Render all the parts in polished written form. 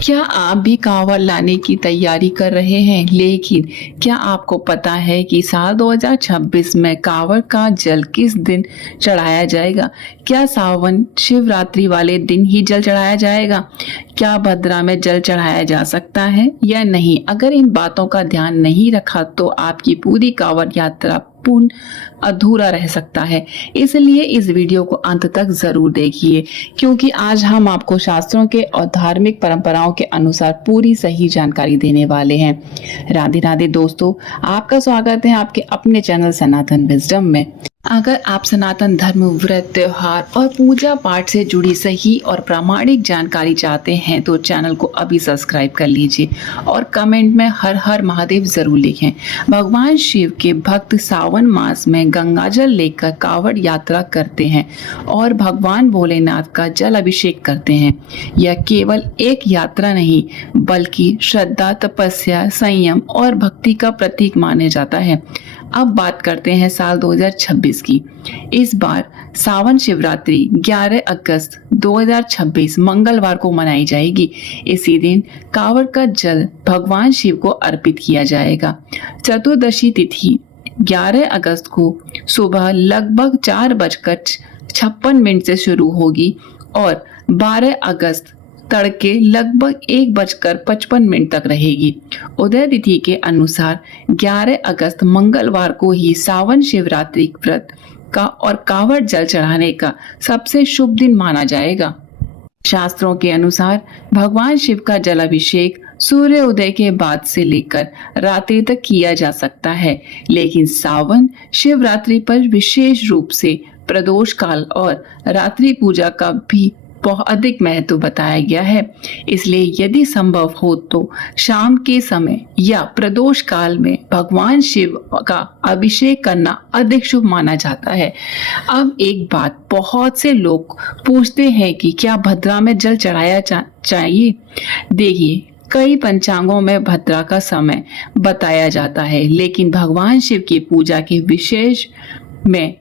क्या आप भी कांवड़ लाने की तैयारी कर रहे हैं? लेकिन क्या आपको पता है कि साल 2026 में कांवड़ का जल किस दिन चढ़ाया जाएगा? क्या सावन शिवरात्रि वाले दिन ही जल चढ़ाया जाएगा? क्या भद्रा में जल चढ़ाया जा सकता है या नहीं? अगर इन बातों का ध्यान नहीं रखा तो आपकी पूरी कांवड़ यात्रा पूर्ण अधूरा रह सकता है। इसलिए इस वीडियो को अंत तक जरूर देखिए, क्योंकि आज हम आपको शास्त्रों के और धार्मिक परंपराओं के अनुसार पूरी सही जानकारी देने वाले हैं। राधे राधे दोस्तों, आपका स्वागत है आपके अपने चैनल सनातन विजडम में। अगर आप सनातन धर्म, व्रत, त्योहार और पूजा पाठ से जुड़ी सही और प्रामाणिक जानकारी चाहते हैं तो चैनल को अभी सब्सक्राइब कर लीजिए और कमेंट में हर हर महादेव जरूर लिखें। भगवान शिव के भक्त सावन मास में गंगाजल लेकर कांवड़ यात्रा करते हैं और भगवान भोलेनाथ का जल अभिषेक करते हैं। यह केवल एक यात्रा नहीं बल्कि श्रद्धा, तपस्या, संयम और भक्ति का प्रतीक माने जाता है। अब बात करते हैं साल 2026 की। इस बार सावन शिवरात्रि 11 अगस्त 2026 मंगलवार को मनाई जाएगी। इसी दिन कांवड़ का जल भगवान शिव को अर्पित किया जाएगा। चतुर्दशी तिथि 11 अगस्त को सुबह लगभग 4:56 से शुरू होगी और 12 अगस्त तड़के लगभग 1:55 तक रहेगी। उदय तिथि के अनुसार 11 अगस्त मंगलवार को ही सावन शिवरात्रि व्रत का और कांवड़ जल चढ़ाने का सबसे शुभ दिन माना जाएगा। शास्त्रों के अनुसार भगवान शिव का जलाभिषेक सूर्य उदय के बाद से लेकर रात्रि तक किया जा सकता है, लेकिन सावन शिवरात्रि पर विशेष रूप से प्रदोष काल और रात्रि पूजा का भी बहुत अधिक महत्व बताया गया है। इसलिए यदि संभव हो तो शाम के समय या प्रदोष काल में भगवान शिव का अभिषेक करना अधिक शुभ माना जाता है। अब एक बात, बहुत से लोग पूछते हैं कि क्या भद्रा में जल चढ़ाया चाहिए। देखिए, कई पंचांगों में भद्रा का समय बताया जाता है, लेकिन भगवान शिव की पूजा के विशेष में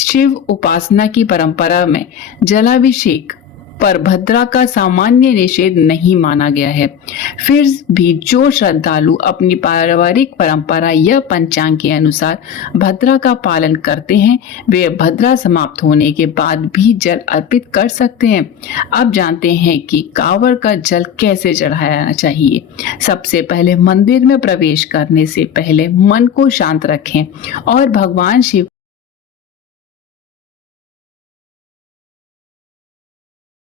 शिव उपासना की परंपरा में जलाभिषेक पर भद्रा का सामान्य निषेध नहीं माना गया है। फिर भी जो श्रद्धालु अपनी पारिवारिक परंपरा या पंचांग के अनुसार भद्रा का पालन करते हैं, वे भद्रा समाप्त होने के बाद भी जल अर्पित कर सकते हैं। अब जानते हैं कि कांवड़ का जल कैसे चढ़ाना चाहिए। सबसे पहले मंदिर में प्रवेश करने से पहले मन को शांत रखें और भगवान शिव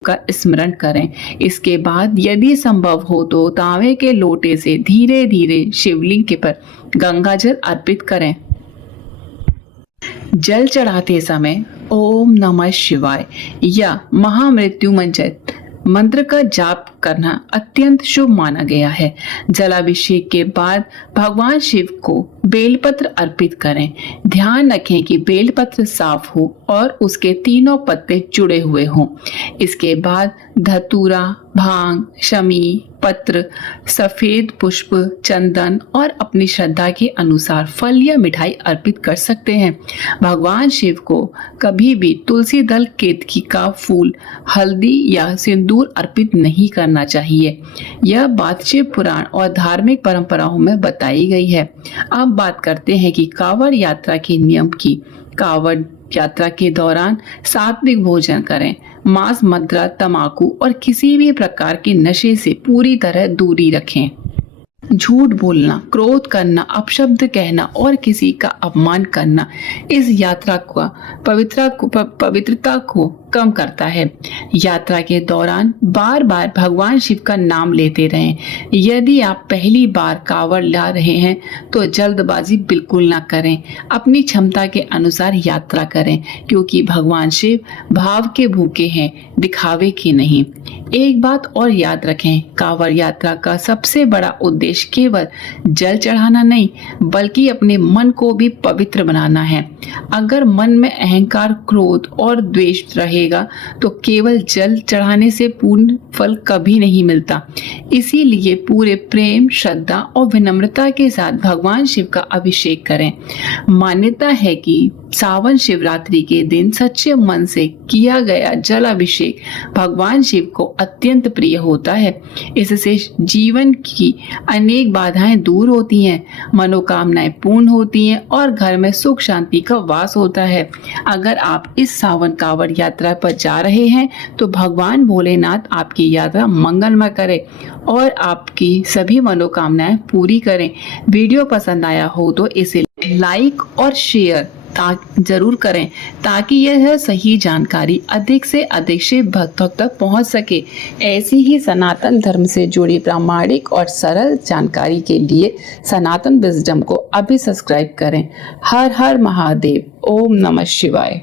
का स्मरण करें। इसके बाद यदि संभव हो तो तांबे के लोटे से धीरे धीरे शिवलिंग के पर गंगाजल अर्पित करें। जल चढ़ाते समय ओम नमः शिवाय या महामृत्युंजय मंत्र का जाप करना अत्यंत शुभ माना गया है। जलाभिषेक के बाद भगवान शिव को बेलपत्र अर्पित करें। ध्यान रखें कि बेलपत्र साफ हो और उसके तीनों पत्ते जुड़े हुए हों। इसके बाद धतूरा, भांग, शमी पत्र, सफेद पुष्प, चंदन और अपनी श्रद्धा के अनुसार फल या मिठाई अर्पित कर सकते हैं। भगवान शिव को कभी भी तुलसी दल, केतकी का फूल, हल्दी या सिंदूर अर्पित नहीं करना चाहिए। यह बात शिव पुराण और धार्मिक परंपराओं में बताई गई है। अब बात करते हैं कि कांवड़ यात्रा के नियम की। कांवड़ यात्रा के दौरान सात्विक भोजन करें। मांस, मदिरा, तंबाकू और किसी भी प्रकार के नशे से पूरी तरह दूरी रखें। झूठ बोलना, क्रोध करना, अपशब्द कहना और किसी का अपमान करना इस यात्रा का पवित्रता को कम करता है। यात्रा के दौरान बार बार भगवान शिव का नाम लेते रहें। यदि आप पहली बार कांवड़ ला रहे हैं तो जल्दबाजी बिल्कुल ना करें। अपनी क्षमता के अनुसार यात्रा करें, क्योंकि भगवान शिव भाव के भूखे हैं, दिखावे के नहीं। एक बात और याद रखें, कांवड़ यात्रा का सबसे बड़ा उद्देश्य केवल जल चढ़ाना नहीं बल्कि अपने मन को भी पवित्र बनाना है। अगर मन में अहंकार, क्रोध और द्वेष रहेगा तो केवल जल चढ़ाने से पूर्ण फल कभी नहीं मिलता। इसीलिए पूरे प्रेम, श्रद्धा और विनम्रता के साथ भगवान शिव का अभिषेक करें। मान्यता है कि सावन शिवरात्रि के दिन सच्चे मन से किया गया जल अभिषेक भगवान शिव को अत्यंत प्रिय होता है। इससे जीवन की अनेक बाधाएं दूर होती हैं, मनोकामनाएं पूर्ण होती हैं और घर में सुख शांति का वास होता है। अगर आप इस सावन कांवड़ यात्रा पर जा रहे हैं तो भगवान भोलेनाथ आपकी यात्रा मंगलमय करे और आपकी सभी मनोकामनाएं पूरी करें। वीडियो पसंद आया हो तो इसे लाइक और शेयर जरूर करें ताकि यह सही जानकारी अधिक से अधिक शिव भक्तों तक पहुंच सके। ऐसी ही सनातन धर्म से जुड़ी प्रामाणिक और सरल जानकारी के लिए सनातन विजडम को अभी सब्सक्राइब करें। हर हर महादेव। ओम नमः शिवाय।